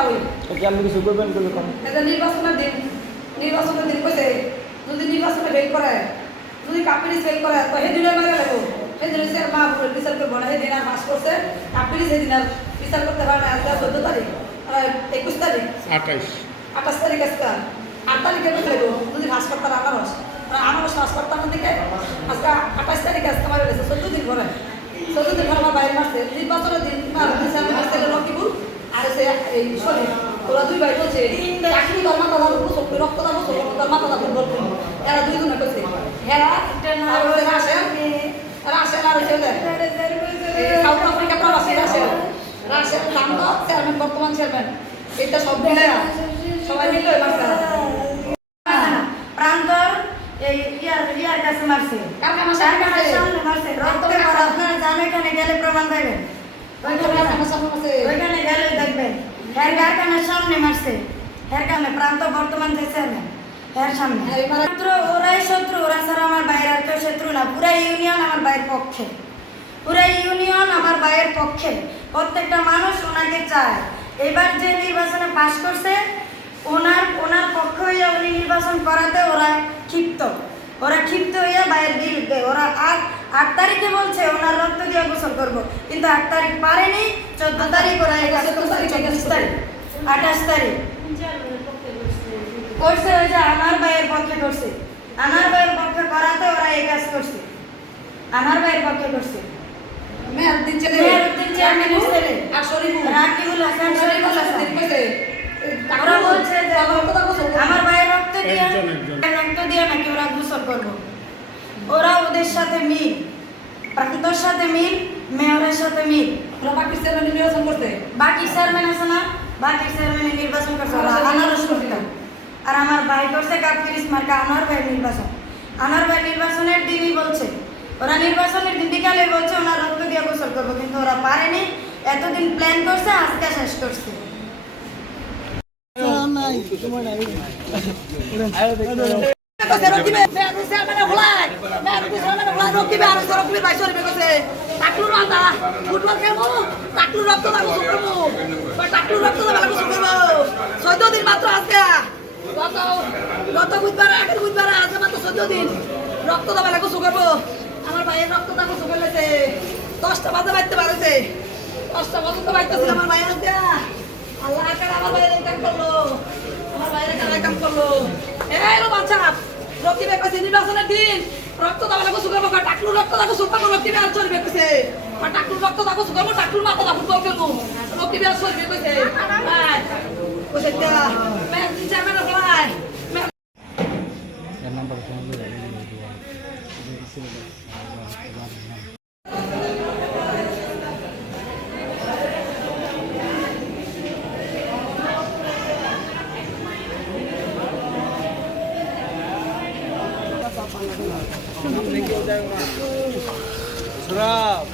আমি কিছু করবেন বলে নির্বাচনের দিন কইছে যদি নির্বাচনে ফেল করে যদি কাপিরিস ফেল করে তো সেই দিনে মেরে লাগবো সেই দিনে সে মা বিচার করবো না সেই দিন আর পাস করছে কাপিরিস সেই দিন আর বিচার করতে পারে না আজকে 14 তারিখ 21 তারিখ 28 তারিখ আজকে 8 তারিখে ফেল লাগবো যদি পাস করতে আনারস পাস করতাম দিকে আজকে 28 তারিখ আজকে মারা গেছে 14 দিন পরে 14 দিন পরে আমার বাইরে মারছে নির্বাচনের দিন আর বিচার করতে লক্ষ্মীপুর আর সে এই শরীর ওরা দুই ভাই বলছে চাকরি তোর মাথা দাবো রক্ত দাবো তোর মাথা দাবো বলতো এরা দুই জনে কইছে হেরা রাশেল আর ছেলে সাউথ আফ্রিকা প্রবাসী রাশেল নাম তো চেয়ারম্যান বর্তমান চেয়ারম্যান এটা সব মিলে সবাই মিলে মারছে প্রান্তর এই ইয়ার কাছে মারছে কারখানা সামনে মারছে রক্ত আপনারা জানেন এখানে গেলে প্রমাণ পাবেন ওইখানে গেলে দেখবেন হের কারখানার সামনে মারছে হের কারণে প্রান্ত বর্তমান দেশে না হের সামনে মাত্র ওরাই শত্রু ওরা ছাড়া আমার বাইরে আর কেউ শত্রু না পুরা ইউনিয়ন আমার বাইরের পক্ষে পুরা ইউনিয়ন আমার বাইরের পক্ষে প্রত্যেকটা মানুষ ওনাকে চায় এবার যে নির্বাচনে পাশ করছে ওনার পক্ষ হইয়া উনি নির্বাচন করাতে ওরা ক্ষিপ্ত হইয়া বাইরের বিরুদ্ধে ওরা 8 তারিখে বলছে ওনার রক্ত দিয়ে গোসল করবো কিন্তু 8 তারিখ পারেনি 14 তারিখ ওরা 24 তারিখ 28 তারিখ করছে ওই যে আমার ভাইয়ের পক্ষে করছে আমার ভাইয়ের পক্ষে করাতে ওরা এই কাজ করছে আমার ভাইয়ের পক্ষে করছে মেহেরউদ্দিন চেয়ারম্যানের ছেলে আর শরীফুল রাকিবুল হাসান শরীফুল হাসান কইছে ওরা বলছে যে আমার ভাইয়ের রক্ত দিয়ে নাকি ওরা গোসল করবো ওরা ওদের সাথে মিল প্রান্তর সাথে মিল মেয়রের সাথে মিল ওরা পাকিস্তানের নির্বাচন করতে বাকি চেয়ারম্যান আছে না বাকি চেয়ারম্যানের নির্বাচন করছে আনারস করতাম আর আমার ভাই করছে কাপিরিস মার্কা আমার ভাই নির্বাচনের দিনই বলছে ওরা নির্বাচনের দিন বিকালে বলছে ওনার রক্ত দিয়ে গোসল করবো কিন্তু ওরা পারেনি এতদিন প্ল্যান করছে আজকে শেষ করছে ফুটবল খেলবো টাকলু রক্ত দাবো করবো টাকলু রক্ত দাবো করবো 14 দিন মাত্র আজকে গত বুধবার আগের বুধবার আজকে মাত্র 14 দিন রক্ত দাবা লাগো করবো আমার ভাইয়ের রক্ত দাবো ফেলেছে 10টা বাজে বাড়তে পারেছে 10টা বাজে তো বাড়তেছিল আমার ভাই আজকে আল্লাহ আকার আমার ভাইয়ের কাম করলো আমার ভাইয়ের কাম করলো এই লো বাচ্চা রকিবে কইছে নির্বাচনের দিন রক্ত দাবা লাগো করবো টাকলু রক্ত দাবো করবো রকিবে আর চলবে কইছে টাকলু রক্ত দাবো করবো টাকলুর মাথা দাবো করবো রকিবে আর চলবে কইছে ভাই কইছে তা মেন জামানা ভাই এর নাম্বার ফোন দিয়ে Surab.